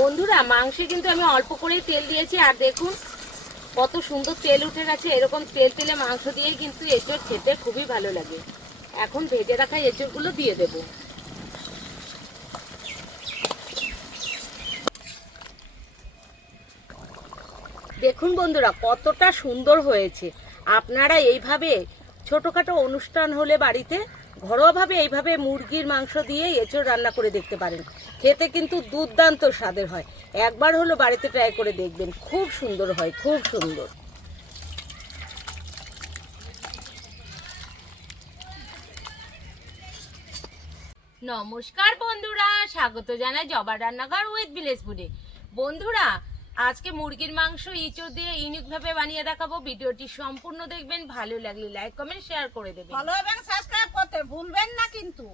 বন্ধুরা মাংসে কিন্তু আমি অল্প করেই তেল দিয়েছি, আর দেখুন কত সুন্দর তেল উঠে গেছে। এরকম তেল তেলে মাংস দিয়েই কিন্তু এঁচড় খেতে খুবই ভালো লাগে। এখন ভেজে রাখা এঁচড়গুলো দিয়ে দেব। দেখুন বন্ধুরা কতটা সুন্দর হয়েছে। আপনারা এইভাবে ছোটোখাটো অনুষ্ঠান হলে বাড়িতে ঘরোয়াভাবে এইভাবে মুরগির মাংস দিয়ে এঁচড় রান্না করে দেখতে পারেন। খেতে কিন্তু দুর্দান্ত স্বাদের হয়। একবার হলো বাড়িতে ট্রাই করে দেখবেন, খুব সুন্দর হয়, খুব সুন্দর। নমস্কার বন্ধুরা, স্বাগত জানাই জবার রান্নাঘর উইথ ভিলেজ ফুডে। বন্ধুরা আজকে মুরগির মাংস এঁচড় দিয়ে ইউনিকভাবে বানিয়ে দেখাবো। ভিডিওটি সম্পূর্ণ দেখবেন, ভালো লাগলে লাইক কমেন্ট শেয়ার করে দেবেন, ফলো এবং সাবস্ক্রাইব করতে ভুলবেন না কিন্তু।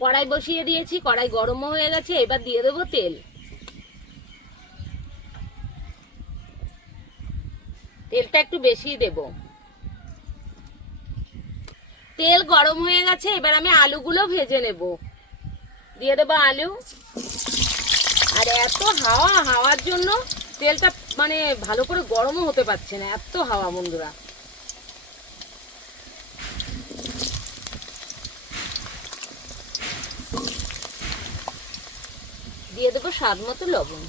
কড়াই বসিয়ে দিয়েছি, কড়াই গরম হয়ে গেছে, এবার দিয়ে দেবো তেল। তেলটা একটু বেশি দেব। তেল গরম হয়ে গেছে, এবার আমি আলুগুলো ভেজে নেব। দিয়ে দেবো আলু। আর এত হাওয়ার জন্য তেলটা মানে ভালো করে গরমও হতে পারছে না, এত হাওয়া বন্ধুরা। দিয়ে দেবো স্বাদ মতো লবণ,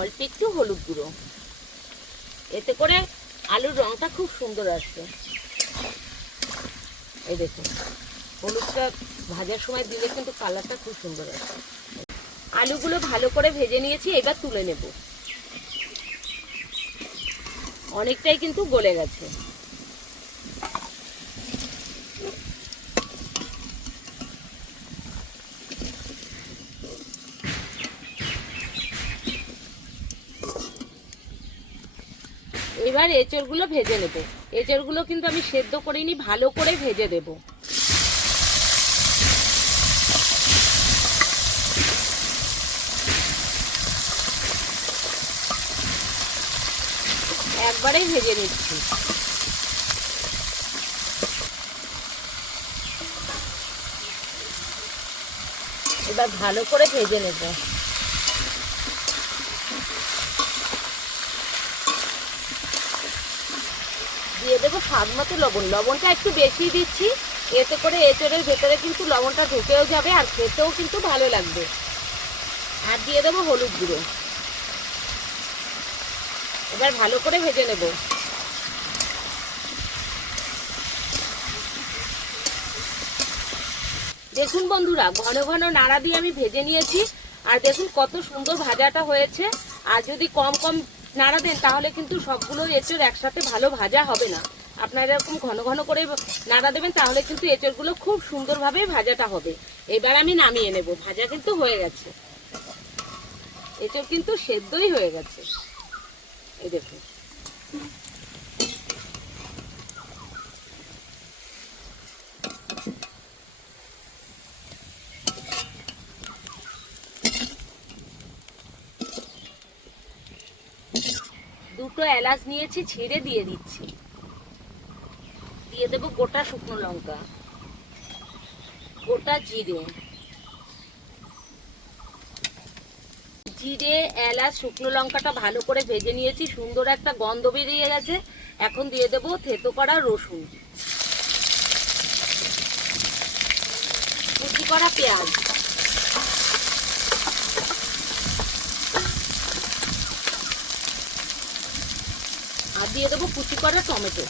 অল্প একটু হলুদ গুঁড়ো। এতে করে আলুর রংটা খুব সুন্দর আসছে। এই দেখুন হলুদটা ভাজার সময় দিলে কিন্তু কালারটা খুব সুন্দর আসে। আলুগুলো ভালো করে ভেজে নিয়েছি, এবার তুলে নেব। অনেকটাই কিন্তু গলে গেছে। এবার এঁচড়গুলো ভেজে নেব। এঁচড়গুলো কিন্তু আমি সেদ্ধ করিনি, ভালো করে ভেজে দেব। একবারেই ভেজে নিচ্ছি। এবার ভালো করে ভেজে নেব। দিয়ে দেবো স্বাদ মতো লবণ। লবণটা একটু বেশি দিচ্ছি, এতে করে এঁচড়ের ভেতরে কিন্তু লবণটা ঢুকেও যাবে আর খেতেও কিন্তু ভালো লাগবে। আর দিয়ে দেবো হলুদ গুঁড়ো। এবার ভালো করে ভেজে নেব। দেখুন বন্ধুরা ঘন ঘন নাড়া দিয়ে আমি ভেজে নিয়েছি, আর দেখুন কত সুন্দর ভাজাটা হয়েছে। আর যদি কম কম নাড়া দেন তাহলে কিন্তু সবগুলো এঁচড় একসাথে ভালো ভাজা হবে না। আপনারা এরকম ঘন ঘন করে নাড়া দেবেন, তাহলে কিন্তু এঁচড়গুলো খুব সুন্দরভাবে ভাজাটা হবে। এবার আমি নামিয়ে নেব। ভাজা কিন্তু হয়ে গেছে, এঁচড় কিন্তু সেদ্ধই হয়ে গেছে। এই দেখুন দুটো এলাচ নিয়েছি, ছিঁড়ে দিয়ে দিচ্ছি। দিয়ে দেবো গোটা শুকনো লঙ্কা, গোটা জিরে। জিরে এলাচ শুকনো লঙ্কাটা ভালো করে ভেজে নিয়েছি, সুন্দর একটা গন্ধ বেরিয়ে গেছে। এখন দিয়ে দেবো থেতো করা রসুন, কুচি করা পেঁয়াজ, আর দিয়ে দেবো কুচি করা টমেটো।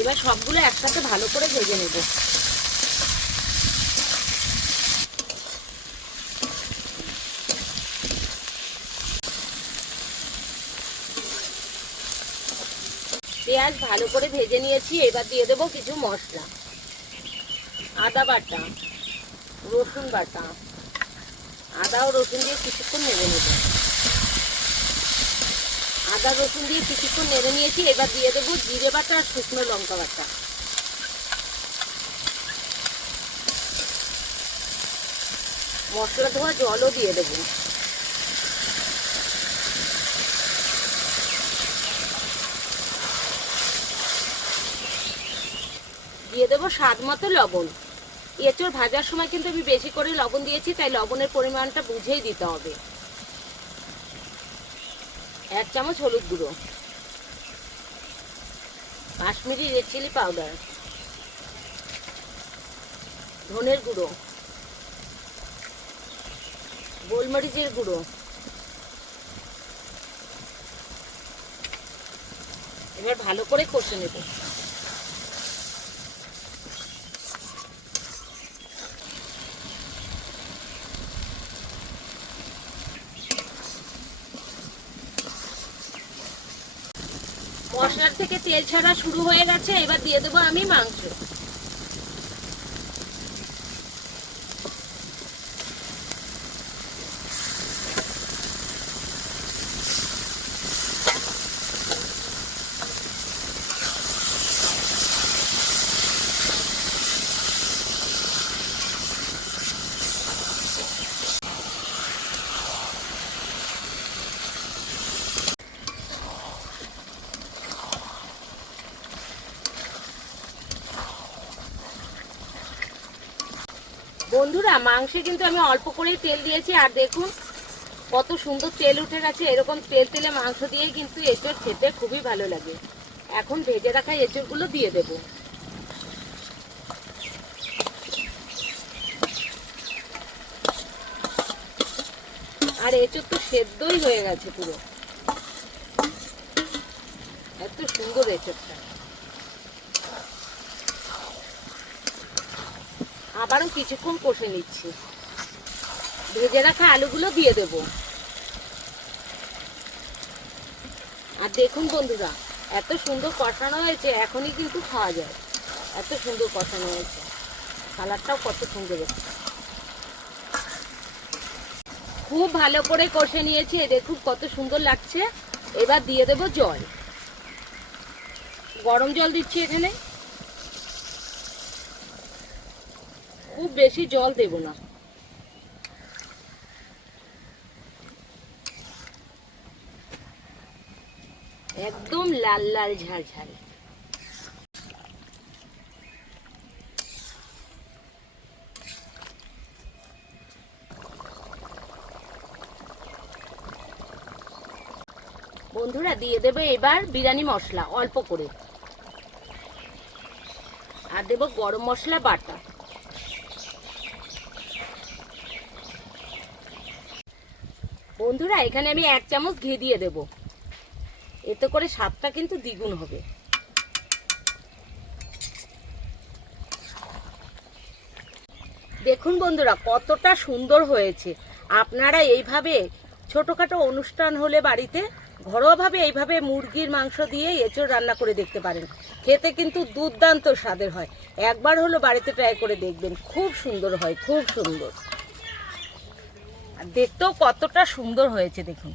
এবার সবগুলো একসাথে ভালো করে ভেজে নেব। পেঁয়াজ ভালো করে ভেজে নিয়েছি, এবার দিয়ে দেবো কিছু মশলা। আদা বাটা, রসুন বাটা। আদা ও রসুন দিয়ে কিছুক্ষণ নেড়ে নেব। আদা রসুন দিয়ে কিছুক্ষণ নেড়ে নিয়েছি, এবার দিয়ে দেবো জিরে বাটা আর শুকনো লঙ্কা বাটা। মশলা ধোয়া জলও দিয়ে দেবো। দিয়ে দেবো স্বাদ মতো লবণ। এঁচোড় ভাজার সময় কিন্তু আমি বেশি করে লবণ দিয়েছি, তাই লবণের পরিমাণটা বুঝেই দিতে হবে। 1 চামচ হলুদ গুঁড়ো, কাশ্মীরি রেড চিলি পাউডার, ধনের গুঁড়ো, গোলমরিচের গুঁড়ো, এবার ভালো করে কষে নেব। মশলার থেকে তেল ছাড়া শুরু হয়ে গেছে, এবার দিয়ে দেবো আমি মাংস। বন্ধুরা, মাংসে কিন্তু আমি অল্প করেই তেল দিয়েছি, আর দেখুন কত সুন্দর তেল উঠে গেছে। এরকম তেল তেলে মাংস দিয়েই কিন্তু এঁচোড় খেতে খুবই ভালো লাগে। এখন ভেজে রাখা এঁচোড়গুলো দিয়ে দেব। আর এঁচোড় তো সেদ্ধই হয়ে গেছে পুরো, এত সুন্দর এঁচোড়টা। আবারও কিছুক্ষণ কষে নিচ্ছি। ভেজে রাখা আলুগুলো দিয়ে দেব। আর দেখুন বন্ধুরা, এত সুন্দর কষানো হয়েছে, এখনই কিন্তু খাওয়া যায়। এত সুন্দর কষানো হয়েছে, কালারটাও কত সুন্দর হয়েছে। খুব ভালো করে কষে নিয়েছি, দেখুন কত সুন্দর লাগছে। এবার দিয়ে দেব জল, গরম জল দিচ্ছি এখানে। খুব বেশি জল দেব না। একদম লাল লাল ঝাল ঝাল। বন্ধুরা, দিয়ে দেবো এবার বিরিয়ানি মশলা অল্প করে, আর দেব গরম মশলা বাটা। বন্ধুরা, এখানে আমি 1 চামচ ঘি দিয়ে দেব, এতে করে স্বাদটা কিন্তু দ্বিগুণ হবে। দেখুন বন্ধুরা, কতটা সুন্দর হয়েছে। আপনারা এইভাবে ছোটোখাটো অনুষ্ঠান হলে বাড়িতে ঘরোয়াভাবে এইভাবে মুরগির মাংস দিয়ে এঁচোড় রান্না করে দেখতে পারেন। খেতে কিন্তু দুর্দান্ত স্বাদের হয়। একবার হলো বাড়িতে ট্রাই করে দেখবেন, খুব সুন্দর হয়, খুব সুন্দর। আর দেখতেও কতটা সুন্দর হয়েছে দেখুন।